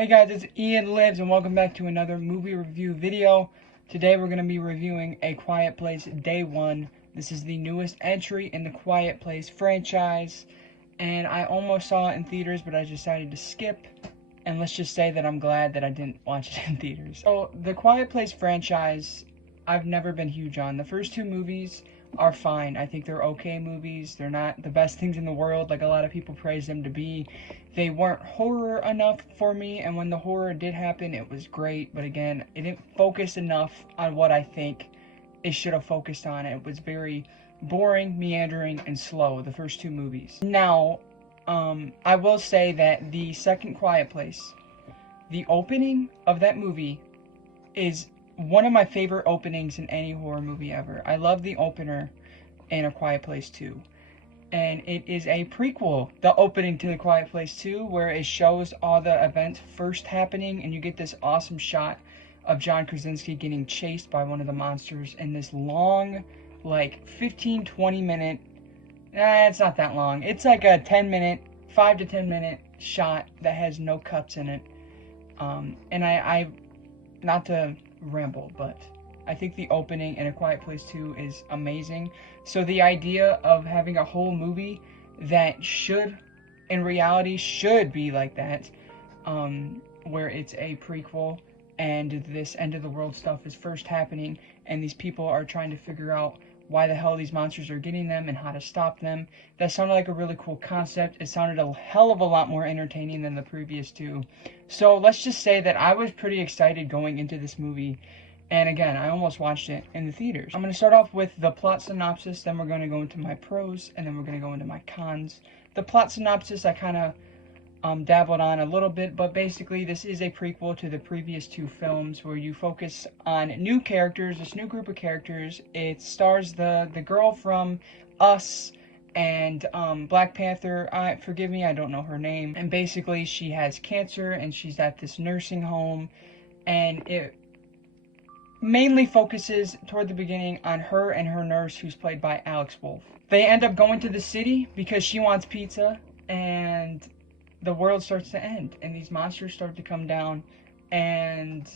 Hey guys, it's Ian Lives and welcome back to another movie review video. Today we're going to be reviewing A Quiet Place Day 1. This is the newest entry in the Quiet Place franchise, and I almost saw it in theaters, but I decided to skip. And let's just say that I'm glad that I didn't watch it in theaters. So, the Quiet Place franchise, I've never been huge on. The first two movies are fine. I think they're okay movies. They're not the best things in the world like a lot of people praise them to be. They weren't horror enough for me, and when the horror did happen, it was great. But again, it didn't focus enough on what I think it should have focused on. It was very boring, meandering, and slow, the first two movies. Now, I will say that the second Quiet Place, the opening of that movie is one of my favorite openings in any horror movie ever. I love the opener in A Quiet Place 2. And it is a prequel, the opening to The Quiet Place 2, where it shows all the events first happening, and you get this awesome shot of John Krasinski getting chased by one of the monsters in this long, like 15-20 minute, it's not that long, it's like a 5 to 10 minute shot that has no cuts in it. And I not to ramble, but I think the opening in A Quiet Place 2 is amazing. So the idea of having a whole movie that should, in reality, should be like that, where it's a prequel and this end of the world stuff is first happening and these people are trying to figure out why the hell these monsters are getting them and how to stop them. That sounded like a really cool concept. It sounded a hell of a lot more entertaining than the previous two. So let's just say that I was pretty excited going into this movie. And again, I almost watched it in the theaters. I'm going to start off with the plot synopsis, then we're going to go into my pros, and then we're going to go into my cons. The plot synopsis I kind of dabbled on a little bit, but basically this is a prequel to the previous two films where you focus on new characters, this new group of characters. It stars the girl from Us and Black Panther. Forgive me, I don't know her name. And basically she has cancer and she's at this nursing home, and it mainly focuses toward the beginning on her and her nurse, who's played by Alex Wolff. They end up going to the city because she wants pizza, and the world starts to end and these monsters start to come down, and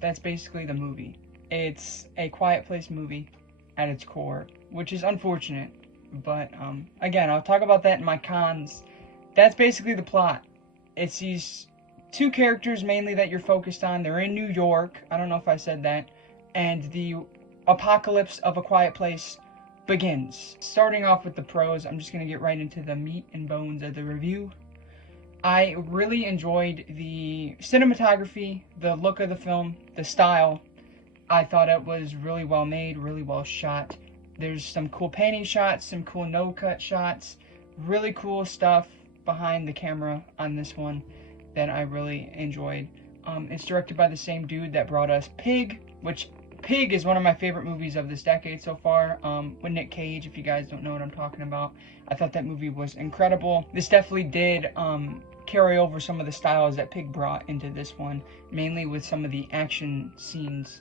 that's basically the movie. It's a Quiet Place movie at its core, which is unfortunate, but again, I'll talk about that in my cons. That's basically the plot. It's these two characters mainly that you're focused on. They're in New York, I don't know if I said that, and the apocalypse of A Quiet Place begins. Starting off with the pros, I'm just going to get right into the meat and bones of the review. I really enjoyed the cinematography, the look of the film, the style. I thought it was really well made, really well shot. There's some cool painting shots, some cool no-cut shots, really cool stuff behind the camera on this one that I really enjoyed. It's directed by the same dude that brought us Pig, which Pig is one of my favorite movies of this decade so far, with Nick Cage, if you guys don't know what I'm talking about. I thought that movie was incredible. This definitely did carry over some of the styles that Pig brought into this one, mainly with some of the action scenes.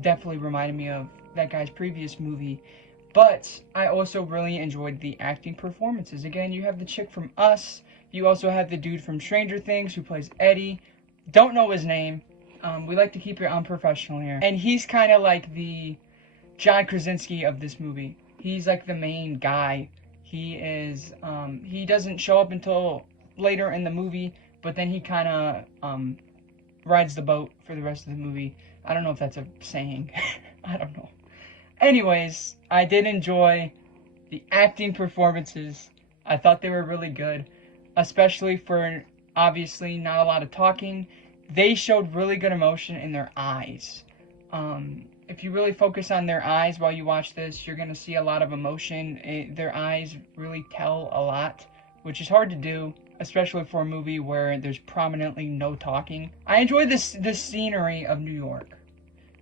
Definitely reminded me of that guy's previous movie. But I also really enjoyed the acting performances. Again, you have the chick from Us. You also have the dude from Stranger Things who plays Eddie. Don't know his name. We like to keep it unprofessional here. And he's kind of like the John Krasinski of this movie. He's like the main guy. He is, he doesn't show up until later in the movie, but then he kind of rides the boat for the rest of the movie. I don't know if that's a saying. I don't know. Anyways, I did enjoy the acting performances. I thought they were really good, especially for obviously not a lot of talking. They showed really good emotion in their eyes. If you really focus on their eyes while you watch this, you're going to see a lot of emotion. Their eyes really tell a lot, which is hard to do, especially for a movie where there's prominently no talking. I enjoyed this scenery of New York.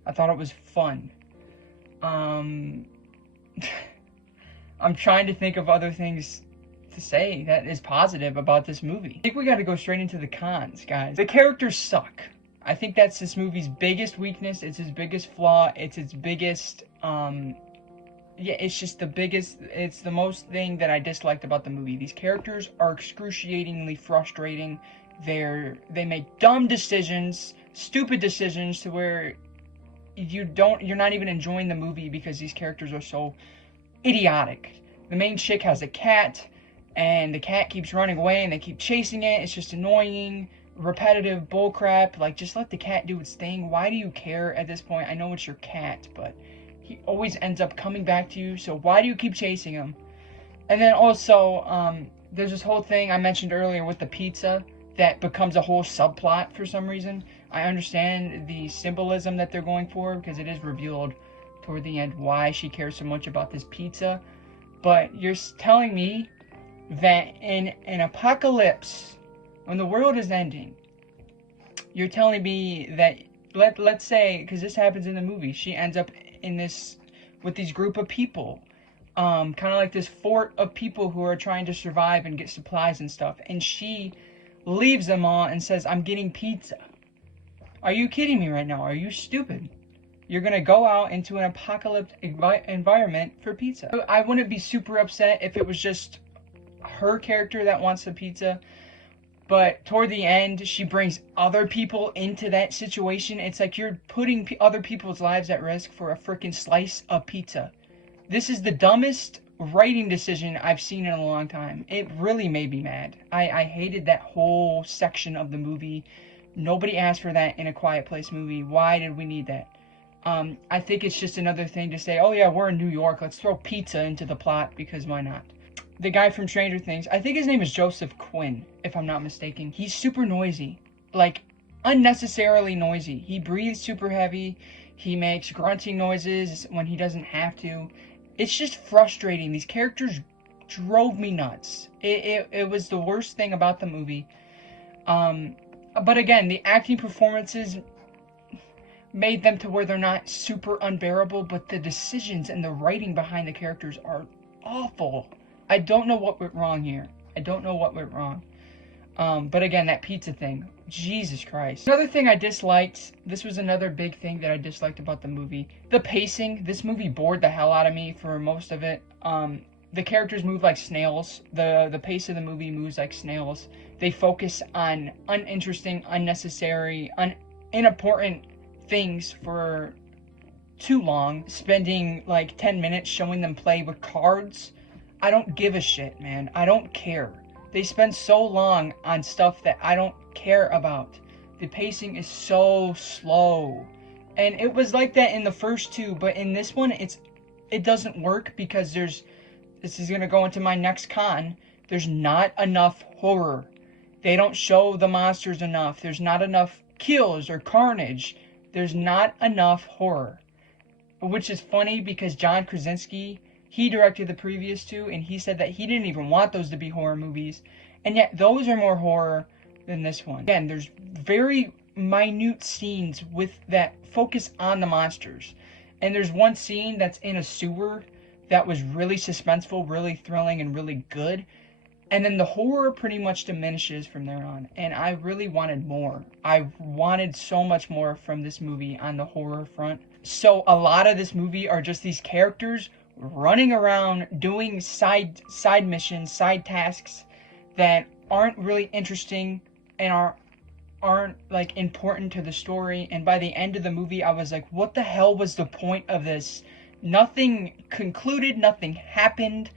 I thought it was fun. I'm trying to think of other things to say that is positive about this movie. I think we got to go straight into the cons, guys. The characters suck. I think that's this movie's biggest weakness. It's its biggest flaw. It's its biggest, yeah, it's just the biggest, it's the most thing that I disliked about the movie. These characters are excruciatingly frustrating They make dumb decisions, stupid decisions, to where you're not even enjoying the movie because these characters are so idiotic. The main chick has a cat, and the cat keeps running away, and they keep chasing it. It's just annoying, repetitive bullcrap. Like, just let the cat do its thing. Why do you care at this point? I know it's your cat, but he always ends up coming back to you, so why do you keep chasing him? And then also, there's this whole thing I mentioned earlier with the pizza that becomes a whole subplot for some reason. I understand the symbolism that they're going for, because it is revealed toward the end why she cares so much about this pizza. But you're telling me that in an apocalypse, when the world is ending, you're telling me that, let's say, because this happens in the movie, she ends up in this, with these group of people, kind of like this fort of people who are trying to survive and get supplies and stuff, and she leaves them all and says, I'm getting pizza. Are you kidding me right now? Are you stupid? You're gonna go out into an apocalyptic environment for pizza. I wouldn't be super upset if it was just her character that wants the pizza, but toward the end, she brings other people into that situation. It's like you're putting other people's lives at risk for a freaking slice of pizza. This is the dumbest writing decision I've seen in a long time. It really made me mad. I hated that whole section of the movie. Nobody asked for that in a Quiet Place movie. Why did we need that? I think it's just another thing to say, oh yeah, we're in New York, let's throw pizza into the plot, because why not? The guy from Stranger Things, I think his name is Joseph Quinn, if I'm not mistaken. He's super noisy, like unnecessarily noisy. He breathes super heavy. He makes grunting noises when he doesn't have to. It's just frustrating. These characters drove me nuts. It was the worst thing about the movie. But again, the acting performances made them to where they're not super unbearable, but the decisions and the writing behind the characters are awful. I don't know what went wrong here. I don't know what went wrong. But again, that pizza thing, Jesus Christ. Another thing I disliked, this was another big thing that I disliked about the movie. The pacing. This movie bored the hell out of me for most of it. The characters move like snails. The pace of the movie moves like snails. They focus on uninteresting, unnecessary, unimportant things for too long. Spending like 10 minutes showing them play with cards. I don't give a shit, man. I don't care. They spend so long on stuff that I don't care about. The pacing is so slow. And it was like that in the first two, but in this one, it doesn't work because this is going to go into my next con, there's not enough horror. They don't show the monsters enough. There's not enough kills or carnage. There's not enough horror. Which is funny because John Krasinski, he directed the previous two, and he said that he didn't even want those to be horror movies, and yet those are more horror than this one. Again, there's very minute scenes with that focus on the monsters, and there's one scene that's in a sewer that was really suspenseful, really thrilling, and really good, and then the horror pretty much diminishes from there on, and I really wanted more. I wanted so much more from this movie on the horror front. So a lot of this movie are just these characters running around doing side missions, side tasks that aren't really interesting and aren't like important to the story. And by the end of the movie, I was like, what the hell was the point of this? Nothing concluded, nothing happened.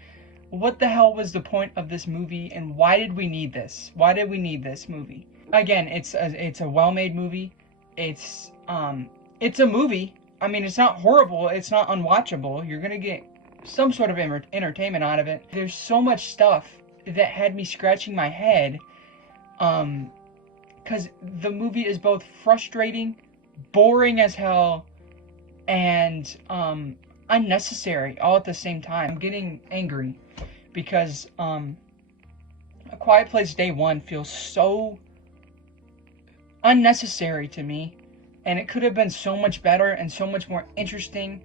What the hell was the point of this movie, and why did we need this? Why did we need this movie? Again, it's a well-made movie. It's a movie. I mean, it's not horrible. It's not unwatchable. You're gonna get some sort of entertainment out of it. There's so much stuff that had me scratching my head, because the movie is both frustrating, boring as hell, and unnecessary all at the same time. I'm getting angry because A Quiet Place Day 1 feels so unnecessary to me, and it could have been so much better and so much more interesting.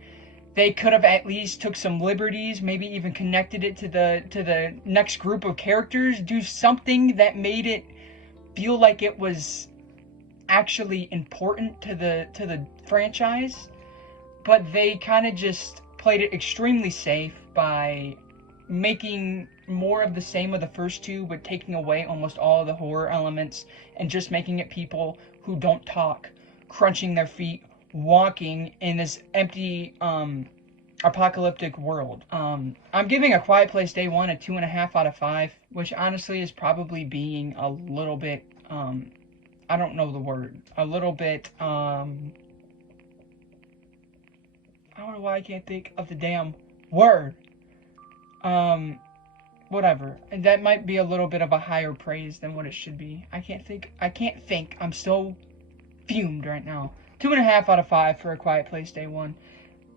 They could have at least took some liberties, maybe even connected it to the next group of characters, do something that made it feel like it was actually important to the franchise. But they kind of just played it extremely safe by making more of the same of the first two, but taking away almost all of the horror elements and just making it people who don't talk, crunching their feet, walking in this empty, apocalyptic world. I'm giving A Quiet Place Day 1 a 2.5 out of 5, which honestly is probably being a little bit, I don't know the word, a little bit, I don't know why I can't think of the damn word. Whatever. And that might be a little bit of a higher praise than what it should be. I can't think. I'm so fumed right now. 2.5 out of 5 for A Quiet Place Day 1.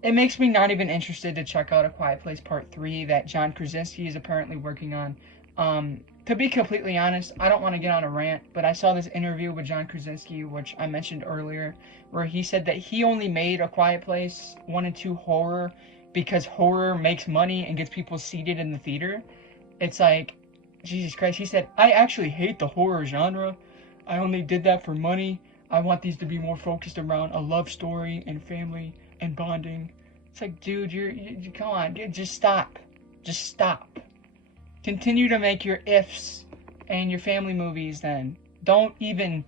It makes me not even interested to check out A Quiet Place Part 3 that John Krasinski is apparently working on. To be completely honest, I don't want to get on a rant, but I saw this interview with John Krasinski, which I mentioned earlier, where he said that he only made A Quiet Place 1 and 2 horror because horror makes money and gets people seated in the theater. It's like, Jesus Christ, he said, I actually hate the horror genre. I only did that for money. I want these to be more focused around a love story and family and bonding. It's like, dude, you come on, dude, just stop. Just stop. Continue to make your ifs and your family movies then. Don't even,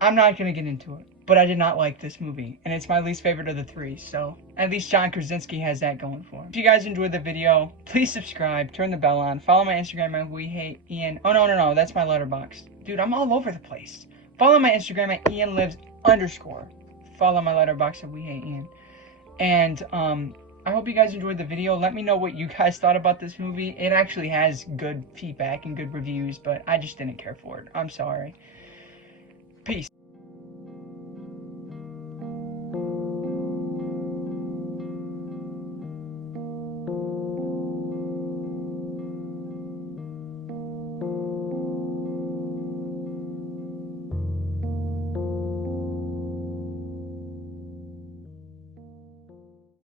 I'm not going to get into it, but I did not like this movie, and it's my least favorite of the three, so at least John Krasinski has that going for him. If you guys enjoyed the video, please subscribe, turn the bell on, follow my Instagram at wehateian. Oh, no, that's my Letterboxd. Dude, I'm all over the place. Follow my Instagram at ianlives_. Follow my Letterboxd at wehateian. And, I hope you guys enjoyed the video. Let me know what you guys thought about this movie. It actually has good feedback and good reviews, but I just didn't care for it. I'm sorry. Peace.